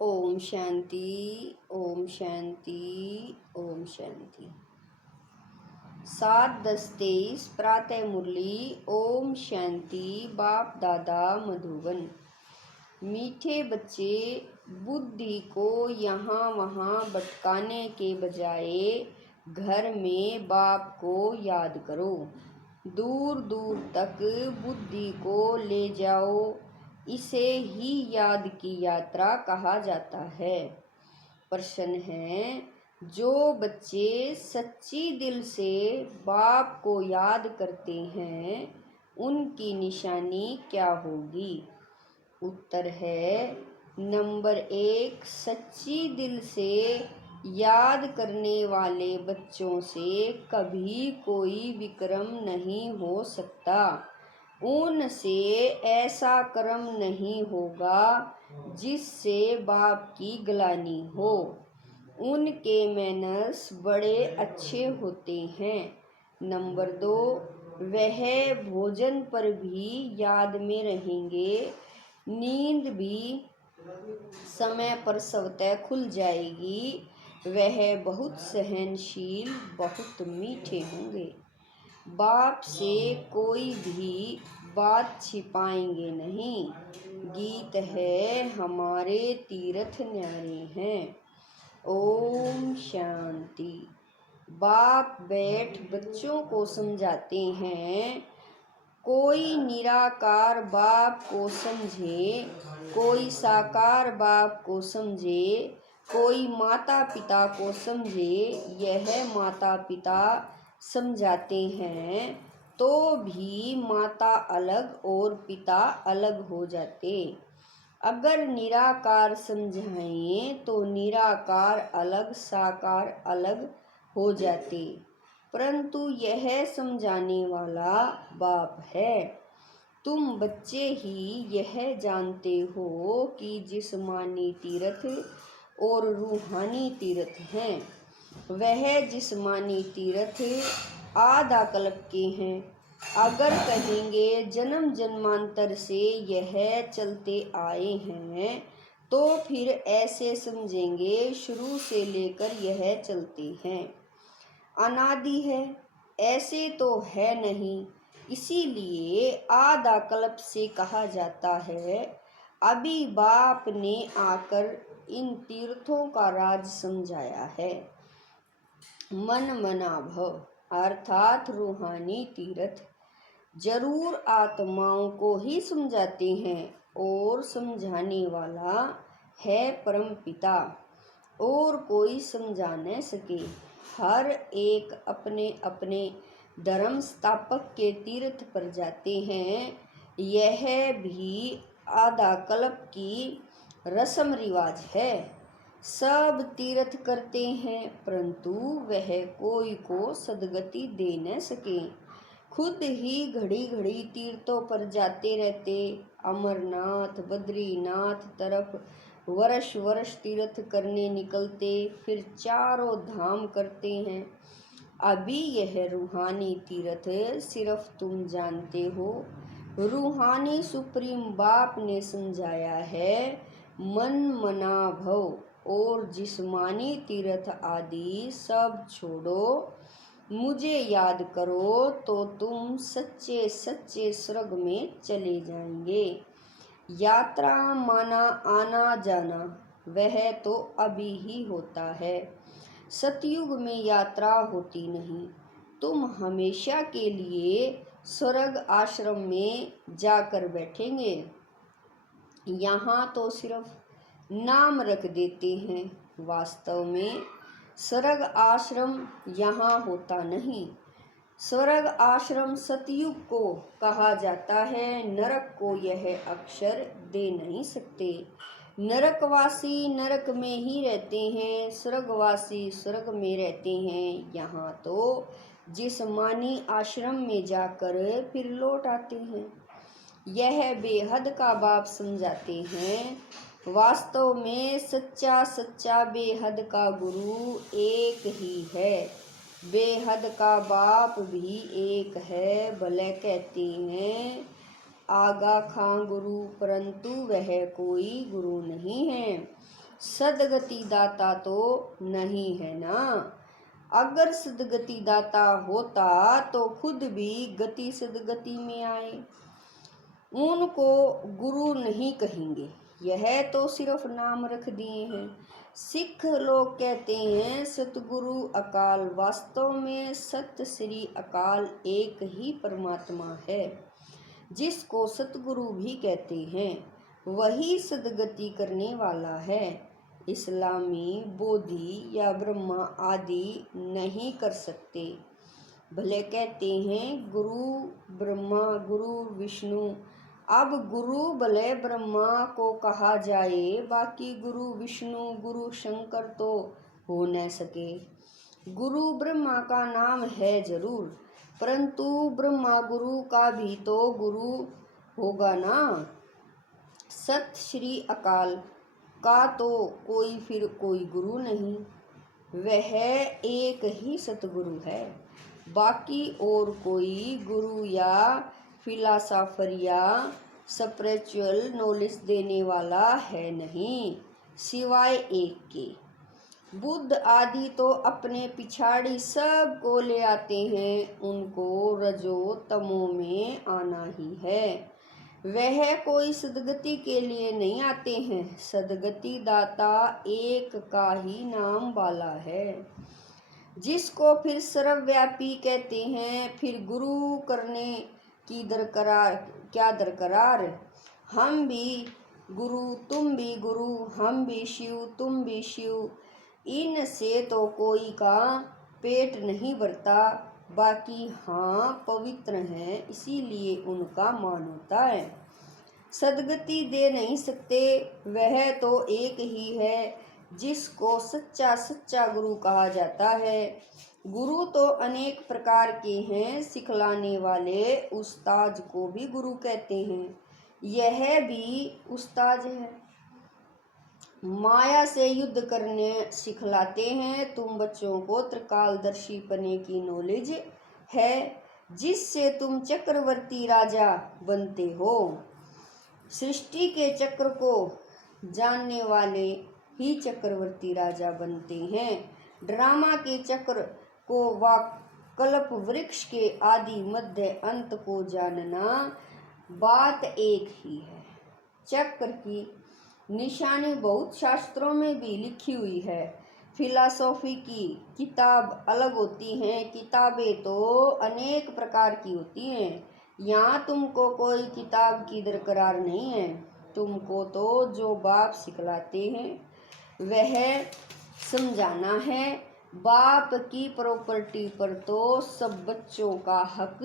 ओम शांति। ओम शांति। ओम शांति। 7-10-23 प्रातः मुरली। ओम शांति। बाप दादा मधुबन। मीठे बच्चे, बुद्धि को यहाँ वहाँ भटकाने के बजाय घर में बाप को याद करो। दूर दूर तक बुद्धि को ले जाओ। इसे ही याद की यात्रा कहा जाता है। प्रश्न है, जो बच्चे सच्ची दिल से बाप को याद करते हैं उनकी निशानी क्या होगी? उत्तर है, नंबर 1, सच्ची दिल से याद करने वाले बच्चों से कभी कोई विक्रम नहीं हो सकता। उनसे ऐसा कर्म नहीं होगा जिससे बाप की ग्लानि हो। उनके मैनर्स बड़े अच्छे होते हैं। नंबर 2, वह भोजन पर भी याद में रहेंगे। नींद भी समय पर स्वतः खुल जाएगी। वह बहुत सहनशील, बहुत मीठे होंगे। बाप से कोई भी बात छिपाएंगे नहीं। गीत है, हमारे तीर्थ न्यारे हैं। ओम शांति। बाप बैठ बच्चों को समझाते हैं। कोई निराकार बाप को समझे, कोई साकार बाप को समझे, कोई माता पिता को समझे। यह माता पिता समझाते हैं तो भी माता अलग और पिता अलग हो जाते। अगर निराकार समझाएं तो निराकार अलग, साकार अलग हो जाते। परंतु यह समझाने वाला बाप है। तुम बच्चे ही यह जानते हो कि जिस्मानी तीर्थ और रूहानी तीर्थ हैं। वह जिस्मानी तीर्थ आधा कल्प के हैं। अगर कहेंगे जन्म जन्मांतर से यह चलते आए हैं तो फिर ऐसे समझेंगे शुरू से लेकर यह चलते हैं, अनादि है। ऐसे तो है नहीं। इसीलिए आधा कल्प से कहा जाता है। अभी बाप ने आकर इन तीर्थों का राज समझाया है। मन मना भव अर्थात रूहानी तीर्थ जरूर आत्माओं को ही समझाते हैं और समझाने वाला है परम पिता, और कोई समझा न सके। हर एक अपने अपने धर्म स्थापक के तीर्थ पर जाते हैं। यह भी आधा कल्प की रस्म रिवाज है। सब तीर्थ करते हैं परंतु वह कोई को सदगति दे न सके। खुद ही घड़ी घड़ी तीर्थों पर जाते रहते। अमरनाथ बद्रीनाथ तरफ वर्ष वर्ष तीर्थ करने निकलते, फिर चारों धाम करते हैं। अभी यह रूहानी तीर्थ सिर्फ तुम जानते हो। रूहानी सुप्रीम बाप ने समझाया है मन मना भव, और जिस्मानी तीर्थ आदि सब छोड़ो, मुझे याद करो तो तुम सच्चे सच्चे स्वर्ग में चले जाएंगे। यात्रा माना आना जाना, वह तो अभी ही होता है। सतयुग में यात्रा होती नहीं। तुम हमेशा के लिए स्वर्ग आश्रम में जाकर बैठेंगे। यहाँ तो सिर्फ नाम रख देते हैं। वास्तव में स्वर्ग आश्रम यहाँ होता नहीं। स्वर्ग आश्रम सतयुग को कहा जाता है। नरक को यह अक्षर दे नहीं सकते। नरकवासी नरक में ही रहते हैं, स्वर्गवासी स्वर्ग में रहते हैं। यहाँ तो जिस्मानी आश्रम में जाकर फिर लौट आते हैं। यह बेहद का बाप समझाते हैं। वास्तव में सच्चा सच्चा बेहद का गुरु एक ही है। बेहद का बाप भी एक है। भले कहते हैं आगा खां गुरु, परंतु वह कोई गुरु नहीं है। सदगति दाता तो नहीं है ना। अगर सदगति दाता होता तो खुद भी गति सदगति में आए। उनको गुरु नहीं कहेंगे, यह तो सिर्फ नाम रख दिए हैं। सिख लोग कहते हैं सतगुरु अकाल, वास्तव में सत श्री अकाल एक ही परमात्मा है, जिसको सतगुरु भी कहते हैं। वही सदगति करने वाला है। इस्लामी, बोधि या ब्रह्मा आदि नहीं कर सकते। भले कहते हैं गुरु ब्रह्मा, गुरु विष्णु। अब गुरु भले ब्रह्मा को कहा जाए, बाकी गुरु विष्णु, गुरु शंकर तो हो न सके। गुरु ब्रह्मा का नाम है जरूर, परंतु ब्रह्मा गुरु का भी तो गुरु होगा ना। सत श्री अकाल का तो कोई फिर कोई गुरु नहीं, वह एक ही सतगुरु है। बाकी और कोई गुरु या फिलासफर या स्पिरिचुअल नॉलेज देने वाला है नहीं, सिवाय एक के। बुद्ध आदि तो अपने पिछाड़ी सब को ले आते हैं, उनको रजो तमो में आना ही है। वह कोई सदगति के लिए नहीं आते हैं। सदगति दाता एक का ही नाम वाला है, जिसको फिर सर्वव्यापी कहते हैं। फिर गुरु करने की क्या दरकार। हम भी गुरु, तुम भी गुरु, हम भी शिव, तुम भी शिव। इनसे तो कोई का पेट नहीं भरता, बाकी हाँ पवित्र हैं, इसीलिए उनका मान होता है। सदगति दे नहीं सकते, वह तो एक ही है, जिसको सच्चा सच्चा गुरु कहा जाता है। गुरु तो अनेक प्रकार के हैं, सिखलाने वाले उस्ताद को भी गुरु कहते हैं, यह भी उस्ताद है। माया से युद्ध करने सिखलाते हैं। तुम बच्चों को त्रिकालदर्शी पने की नॉलेज है, जिससे तुम चक्रवर्ती राजा बनते हो। सृष्टि के चक्र को जानने वाले ही चक्रवर्ती राजा बनते हैं। ड्रामा के चक्र को व कल्प वृक्ष के आदि मध्य अंत को जानना बात एक ही है। चक्र की निशानी बहुत शास्त्रों में भी लिखी हुई है। फिलॉसफी की किताब अलग होती हैं, किताबें तो अनेक प्रकार की होती हैं। यहाँ तुमको कोई किताब की दरकार नहीं है, तुमको तो जो बाप सिखलाते हैं वह समझाना है। बाप की प्रॉपर्टी पर तो सब बच्चों का हक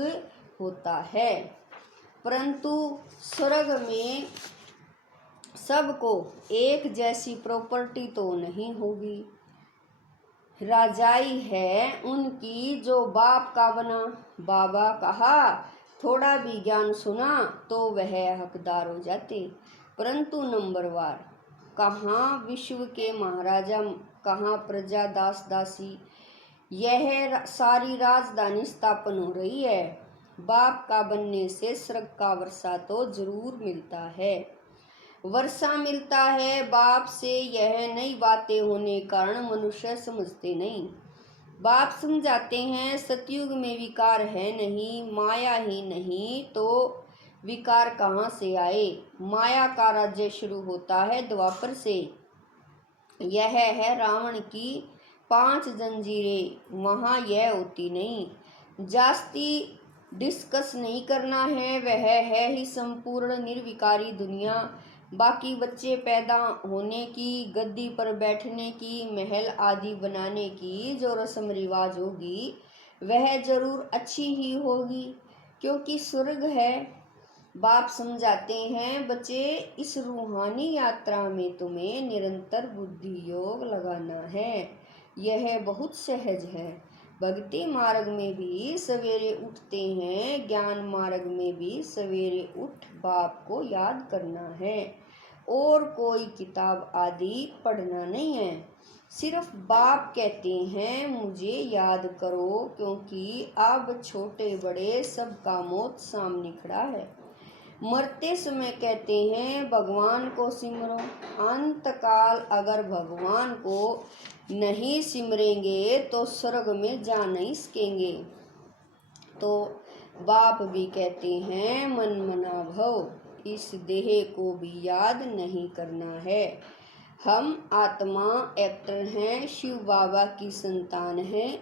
होता है, परंतु स्वर्ग में सबको एक जैसी प्रॉपर्टी तो नहीं होगी। राजाई है उनकी जो बाप का बना। बाबा कहा थोड़ा भी ज्ञान सुना तो वह हकदार हो जाते, परंतु नंबरवार कहाँ विश्व के महाराजा, कहाँ प्रजा दास दासी। यह सारी राजधानी स्थापन हो रही है। बाप का बनने से स्वर्ग का वर्षा तो जरूर मिलता है, वर्षा मिलता है बाप से। यह नई बातें होने कारण मनुष्य समझते नहीं। बाप समझाते हैं सतयुग में विकार है नहीं, माया ही नहीं तो विकार कहाँ से आए। माया का राज्य शुरू होता है द्वापर से। यह है रावण की 5 जंजीरें, वहाँ यह होती नहीं। जास्ती डिस्कस नहीं करना है, वह है ही संपूर्ण निर्विकारी दुनिया। बाकी बच्चे पैदा होने की, गद्दी पर बैठने की, महल आदि बनाने की जो रस्म रिवाज होगी वह जरूर अच्छी ही होगी, क्योंकि स्वर्ग है। बाप समझाते हैं बच्चे इस रूहानी यात्रा में तुम्हें निरंतर बुद्धि योग लगाना है। यह बहुत सहज है। भक्ति मार्ग में भी सवेरे उठते हैं, ज्ञान मार्ग में भी सवेरे उठ बाप को याद करना है, और कोई किताब आदि पढ़ना नहीं है। सिर्फ बाप कहते हैं मुझे याद करो, क्योंकि अब छोटे बड़े सबका मौत सामने खड़ा है। मरते समय कहते हैं भगवान को सिमरो, अंत काल अगर भगवान को नहीं सिमरेंगे तो स्वर्ग में जा नहीं सकेंगे। तो बाप भी कहते हैं मन मना भव, इस देह को भी याद नहीं करना है। हम आत्मा एक्टर हैं, शिव बाबा की संतान हैं,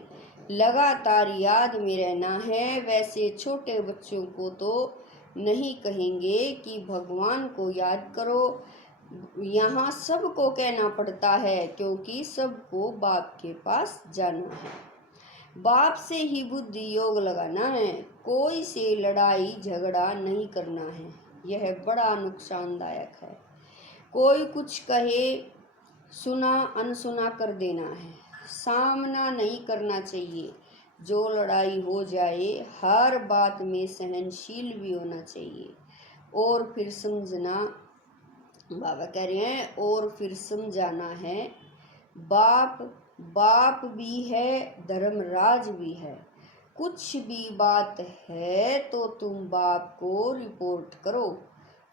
लगातार याद में रहना है। वैसे छोटे बच्चों को तो नहीं कहेंगे कि भगवान को याद करो, यहाँ सबको कहना पड़ता है क्योंकि सबको बाप के पास जाना है। बाप से ही बुद्धि योग लगाना है, कोई से लड़ाई झगड़ा नहीं करना है, यह बड़ा नुकसानदायक है। कोई कुछ कहे सुना अनसुना कर देना है, सामना नहीं करना चाहिए। जो लड़ाई हो जाए हर बात में सहनशील भी होना चाहिए। और फिर समझना, बाबा कह रहे हैं और फिर समझाना है। बाप भी है, धर्मराज भी है। कुछ भी बात है तो तुम बाप को रिपोर्ट करो,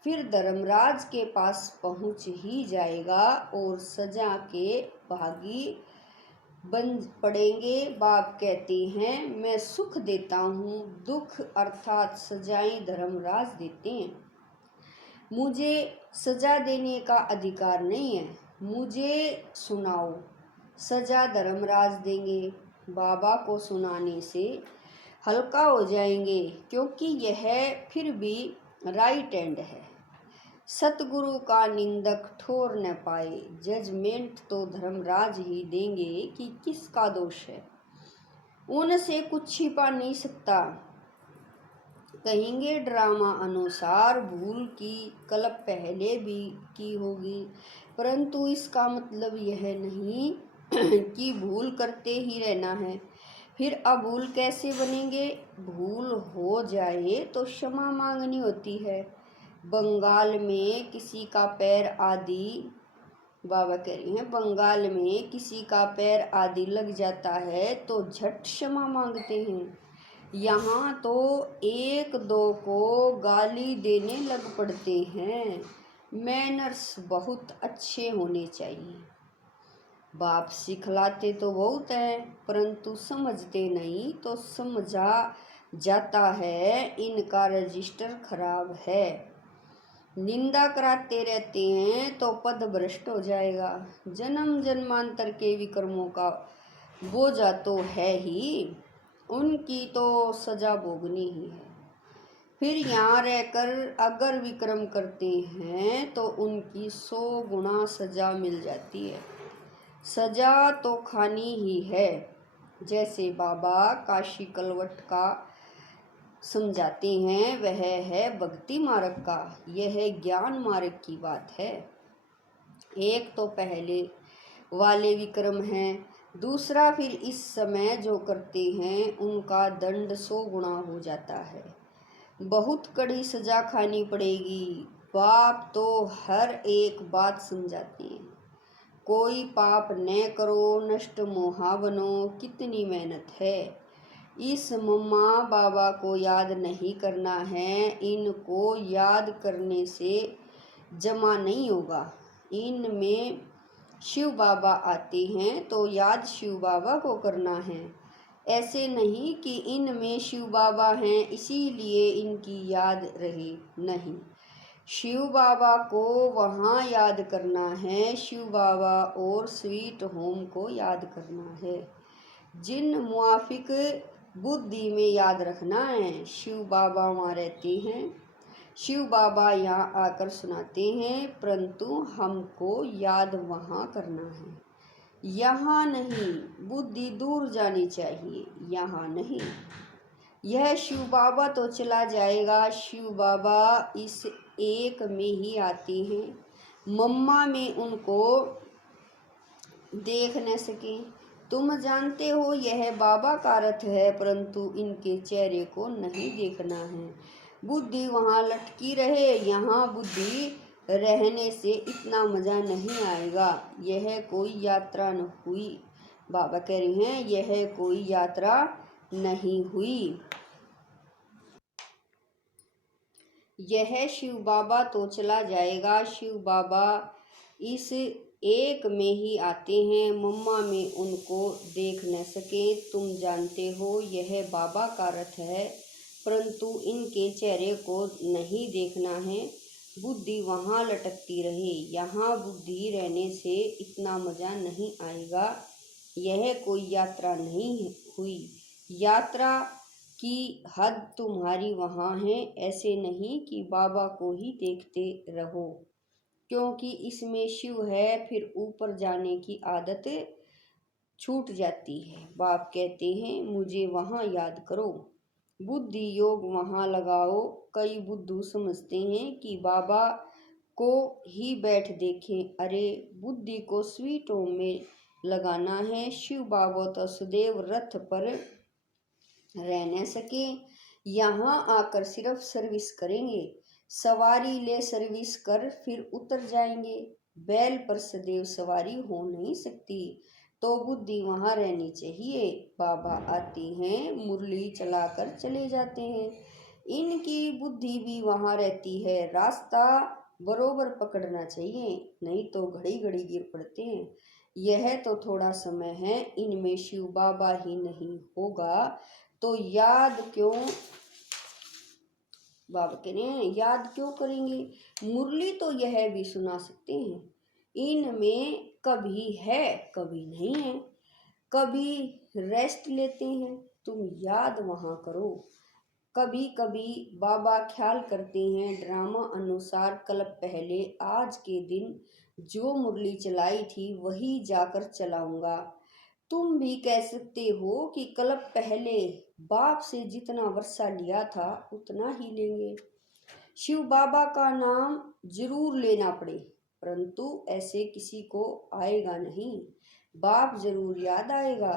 फिर धर्मराज के पास पहुंच ही जाएगा और सजा के भागी बन पड़ेंगे। बाप कहते हैं मैं सुख देता हूँ, दुख अर्थात सजाएं धर्मराज देते हैं। मुझे सजा देने का अधिकार नहीं है, मुझे सुनाओ, सजा धर्मराज देंगे। बाबा को सुनाने से हल्का हो जाएंगे क्योंकि यह फिर भी राइट एंड है। सतगुरु का निंदक ठोर न पाए, जजमेंट तो धर्मराज ही देंगे कि किसका दोष है, उनसे कुछ छिपा नहीं सकता। कहेंगे ड्रामा अनुसार भूल की कल्प पहले भी की होगी, परंतु इसका मतलब यह नहीं कि भूल करते ही रहना है। फिर अभूल कैसे बनेंगे? भूल हो जाए तो क्षमा मांगनी होती है। बंगाल में किसी का पैर आदि, बाबा कह रही हैं, बंगाल में किसी का पैर आदि लग जाता है तो झट क्षमा मांगते हैं। यहाँ तो एक दो को गाली देने लग पड़ते हैं। मैनर्स बहुत अच्छे होने चाहिए। बाप सिखलाते तो बहुत हैं, परंतु समझते नहीं तो समझा जाता है इनका रजिस्टर खराब है। निंदा कराते रहते हैं तो पद भ्रष्ट हो जाएगा। जन्म जन्मांतर के विक्रमों का बोझा तो है ही, उनकी तो सजा भोगनी ही है। फिर यहाँ रहकर अगर विक्रम करते हैं तो उनकी 100 गुना सजा मिल जाती है। सजा तो खानी ही है। जैसे बाबा काशी कलवट का समझाते हैं, वह है भक्ति मार्ग का, यह ज्ञान मार्ग की बात है। एक तो पहले वाले विक्रम हैं, दूसरा फिर इस समय जो करते हैं उनका दंड 100 गुना हो जाता है। बहुत कड़ी सजा खानी पड़ेगी। बाप तो हर एक बात समझाते हैं। कोई पाप न करो, नष्ट मोहा बनो, कितनी मेहनत है। इस मम्मा बाबा को याद नहीं करना है, इनको याद करने से जमा नहीं होगा। इनमें शिव बाबा आते हैं तो याद शिव बाबा को करना है। ऐसे नहीं कि इनमें शिव बाबा हैं इसीलिए इनकी याद रहे, नहीं। शिव बाबा को वहाँ याद करना है, शिव बाबा और स्वीट होम को याद करना है। जिन मुआफिक बुद्धि में याद रखना है, शिव बाबा वहाँ रहते हैं, शिव बाबा यहाँ आकर सुनाते हैं, परंतु हमको याद वहाँ करना है, यहाँ नहीं। बुद्धि दूर जानी चाहिए, यहाँ नहीं। यह शिव बाबा तो चला जाएगा, शिव बाबा इस एक में ही आते हैं। मम्मा में उनको देख न सके। तुम जानते हो यह बाबा का रथ है, परंतु इनके चेहरे को नहीं देखना है। बुद्धि वहाँ लटकी रहे, यहाँ बुद्धि रहने से इतना मज़ा नहीं आएगा। यह कोई यात्रा न हुई। बाबा कह रहे हैं यह कोई यात्रा नहीं हुई। यह शिव बाबा तो चला जाएगा, शिव बाबा इस एक में ही आते हैं, मम्मा में उनको देख न सके। तुम जानते हो यह बाबा का रथ है, परंतु इनके चेहरे को नहीं देखना है। बुद्धि वहाँ लटकती रहे, यहाँ बुद्धि रहने से इतना मज़ा नहीं आएगा। यह कोई यात्रा नहीं हुई, यात्रा की हद तुम्हारी वहाँ है। ऐसे नहीं कि बाबा को ही देखते रहो, क्योंकि इसमें शिव है, फिर ऊपर जाने की आदत छूट जाती है। बाप कहते हैं मुझे वहाँ याद करो, बुद्धि योग वहाँ लगाओ। कई बुद्धू समझते हैं कि बाबा को ही बैठ देखें, अरे बुद्धि को स्वीट होम में लगाना है। शिव बाबा तो सदैव रथ पर रह न सके, यहाँ आकर सिर्फ सर्विस करेंगे। सवारी ले सर्विस कर फिर उतर जाएंगे। बैल पर सदैव सवारी हो नहीं सकती, तो बुद्धि वहाँ रहनी चाहिए। बाबा आते हैं, मुरली चलाकर चले जाते हैं, इनकी बुद्धि भी वहाँ रहती है। रास्ता बरोबर पकड़ना चाहिए, नहीं तो घड़ी घड़ी गिर पड़ते हैं। यह तो थोड़ा समय है, इनमें शिव बाबा ही नहीं होगा तो याद क्यों, बाबा कह रहे हैं याद क्यों करेंगे। मुरली तो यह भी सुना सकते हैं, इनमें कभी है कभी नहीं है, कभी रेस्ट लेते हैं। तुम याद वहाँ करो। कभी कभी बाबा ख्याल करते हैं ड्रामा अनुसार, कल पहले आज के दिन जो मुरली चलाई थी वही जाकर चलाऊंगा। तुम भी कह सकते हो कि कल पहले बाप से जितना वर्षा लिया था उतना ही लेंगे। शिव बाबा का नाम जरूर लेना पड़े, परंतु ऐसे किसी को आएगा नहीं। बाप जरूर याद आएगा,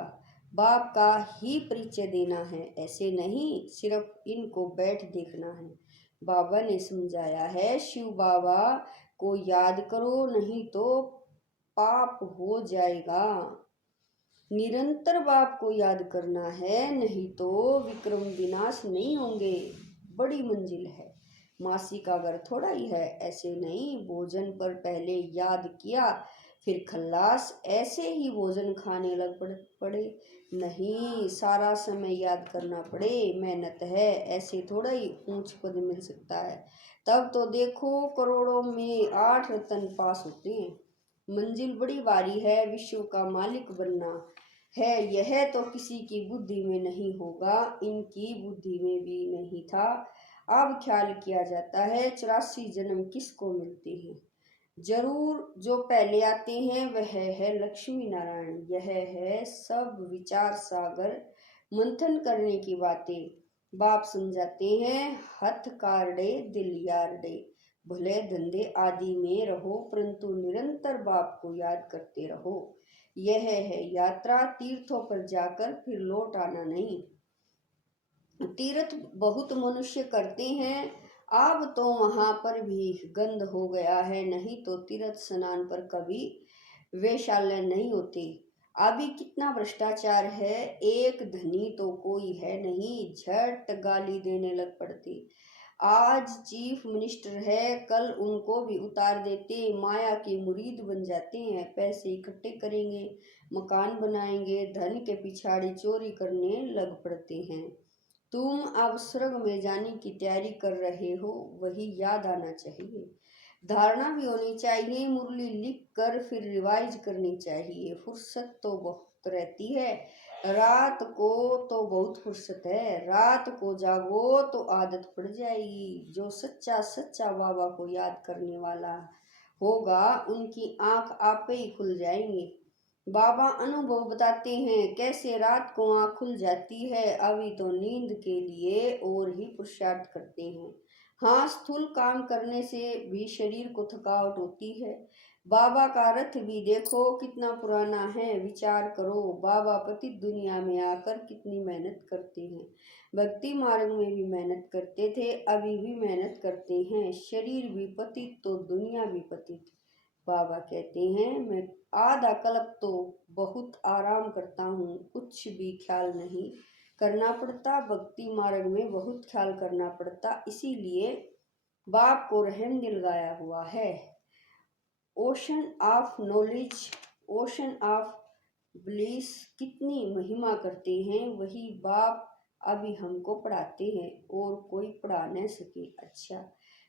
बाप का ही परिचय देना है, ऐसे नहीं सिर्फ इनको बैठ देखना है। बाबा ने समझाया है, शिव बाबा को याद करो नहीं तो पाप हो जाएगा। निरंतर बाप को याद करना है, नहीं तो विक्रम विनाश नहीं होंगे। बड़ी मंजिल है, मासी का घर थोड़ा ही है। ऐसे नहीं भोजन पर पहले याद किया फिर खल्लास, ऐसे ही भोजन खाने लग पड़े। नहीं सारा समय याद करना पड़े, मेहनत है। ऐसे थोड़ा ही ऊंच पद मिल सकता है। तब तो देखो करोड़ों में 8 रतन पास होते हैं। मंजिल बड़ी भारी है, विश्व का मालिक बनना है। यह तो किसी की बुद्धि में नहीं होगा, इनकी बुद्धि में भी नहीं था। अब ख्याल किया जाता है 84 जन्म किसको मिलते हैं। जरूर जो पहले आते हैं वह है लक्ष्मी नारायण। यह है सब विचार सागर मंथन करने की बातें। बाप समझाते हैं हथ कारडे दिल यारडे, भले धंधे आदि में रहो परंतु निरंतर बाप को याद करते रहो। यह है यात्रा, तीर्थों पर जाकर फिर लौट आना नहीं। तीर्थ बहुत मनुष्य करते हैं, अब तो वहां पर भी गंद हो गया है, नहीं तो तीर्थ स्नान पर कभी वेश्यालय नहीं होते। अभी कितना भ्रष्टाचार है, एक धनी तो कोई है नहीं, झट गाली देने लग पड़ते। आज चीफ मिनिस्टर है, कल उनको भी उतार देते, माया के मुरीद बन जाते हैं। पैसे इकट्ठे करेंगे, मकान बनाएंगे, धन के पिछाड़ी चोरी करने लग पड़ते हैं। तुम अब स्वर्ग में जाने की तैयारी कर रहे हो, वही याद आना चाहिए। धारणा भी होनी चाहिए, मुरली लिख कर फिर रिवाइज करनी चाहिए। फुर्सत तो बहुत रहती है, रात को तो बहुत फुर्सत है। रात को जागो तो आदत पड़ जाएगी। जो सच्चा सच्चा बाबा को याद करने वाला होगा उनकी आंख आपे ही खुल जाएंगी। बाबा अनुभव बताते हैं कैसे रात को आँख खुल जाती है। अभी तो नींद के लिए और ही पुरुषार्थ करते हैं। हाँ स्थूल काम करने से भी शरीर को थकावट होती है। बाबा का रथ भी देखो कितना पुराना है, विचार करो बाबा पतित दुनिया में आकर कितनी मेहनत करते हैं। भक्ति मार्ग में भी मेहनत करते थे, अभी भी मेहनत करते हैं। शरीर भी पतित तो दुनिया भी पतित। बाबा कहते हैं मैं आधा कल्प तो बहुत आराम करता हूँ, कुछ भी ख्याल नहीं करना पड़ता। भक्ति मार्ग में बहुत ख्याल करना पड़ता, इसीलिए बाप को रहम दिलवाया हुआ है। Ocean of knowledge, ocean of bliss कितनी महिमा करते हैं, वही बाप अभी हमको पढ़ाते हैं और कोई पढ़ा न सके। अच्छा,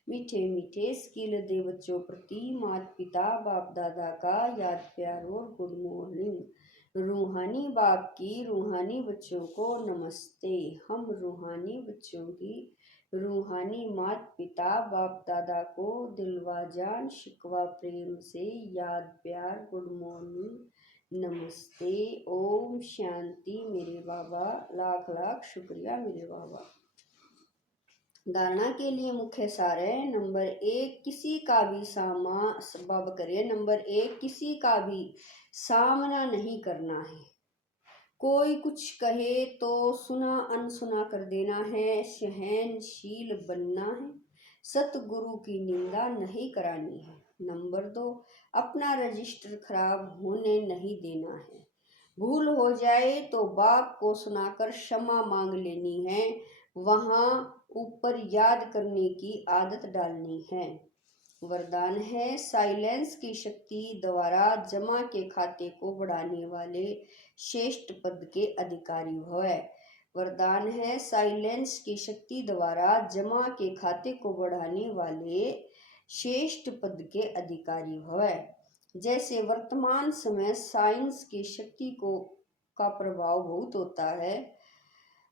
मीठे मीठे स्किल दे बच्चों प्रति माता पिता बाप दादा का याद प्यार और गुड मॉर्निंग। रूहानी बाप की रूहानी बच्चों को नमस्ते। हम रूहानी बच्चों की रूहानी माता पिता बाप दादा को दिलवा जान शिकवा प्रेम से याद प्यार गुड मॉर्निंग नमस्ते। ओम शांति मेरे बाबा, लाख लाख शुक्रिया मेरे बाबा। धारणा के लिए मुख्य सार है। नंबर 1, किसी का भी बाबा करिए। नंबर 1, किसी का भी सामना नहीं करना है। कोई कुछ कहे तो सुना अनसुना कर देना है। सहनशील बनना है। सतगुरु की निंदा नहीं करानी है। नंबर 2, अपना रजिस्टर खराब होने नहीं देना है। भूल हो जाए तो बाप को सुनाकर क्षमा मांग लेनी है। वहां ऊपर याद करने की आदत डालनी है। वरदान है, साइलेंस की शक्ति द्वारा जमा के खाते को बढ़ाने वाले श्रेष्ठ पद के अधिकारी भव। वरदान है, साइलेंस की शक्ति द्वारा जमा के खाते को बढ़ाने वाले श्रेष्ठ पद के अधिकारी भव। जैसे वर्तमान समय साइंस की शक्ति को का प्रभाव बहुत होता है,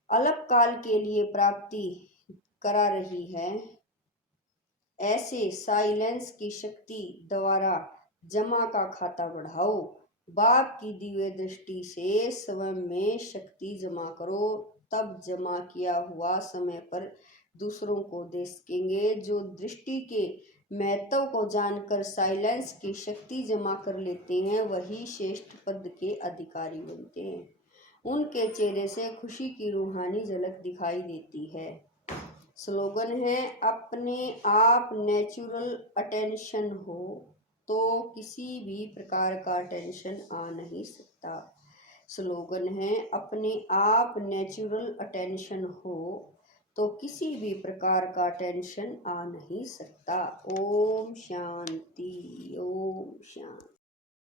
अल्पकाल के लिए प्राप्ति करा रही है, ऐसे साइलेंस की शक्ति द्वारा जमा का खाता बढ़ाओ। बाप की दिव्य दृष्टि से स्वयं में शक्ति जमा करो, तब जमा किया हुआ समय पर दूसरों को दे सकेंगे। जो दृष्टि के महत्व को जानकर साइलेंस की शक्ति जमा कर लेते हैं, वही श्रेष्ठ पद के अधिकारी बनते हैं। उनके चेहरे से खुशी की रूहानी झलक दिखाई देती है। स्लोगन है, अपने आप नेचुरल अटेंशन हो तो किसी भी प्रकार का टेंशन आ नहीं सकता। स्लोगन है, अपने आप नेचुरल अटेंशन हो तो किसी भी प्रकार का टेंशन आ नहीं सकता। ओम शांति, ओम शांति।